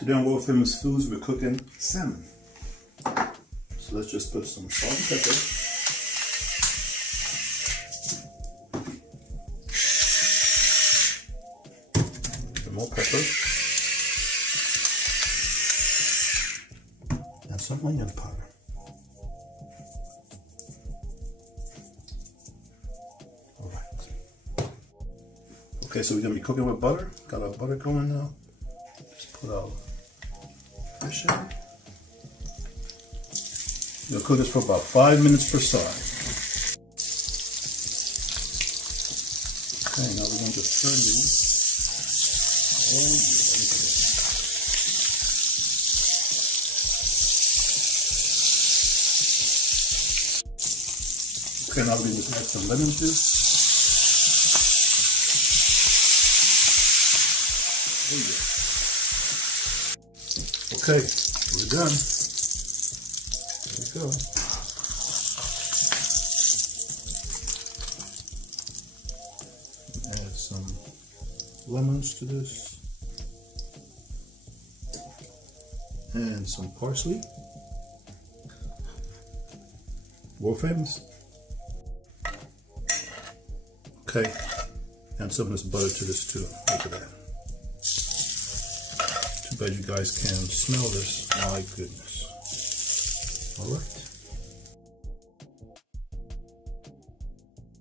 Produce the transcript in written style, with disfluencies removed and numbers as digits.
Today on World Famous Foods, we're cooking salmon. So let's just put some salt and pepper. Some more pepper. And some onion powder. Alright. Okay, so we're going to be cooking with butter. Got our butter going now. Just put our fish in. You'll cook this for about 5 minutes per side. Okay, now we're going to turn these. Oh yeah, look at that. Okay, now we're going to just add some lemon juice. Oh yeah. Okay, we're done. There we go. Add some lemons to this. And some parsley. World famous. Okay, and some of this butter to this too. Look at that. Too bad you guys can't smell this. My goodness. All right.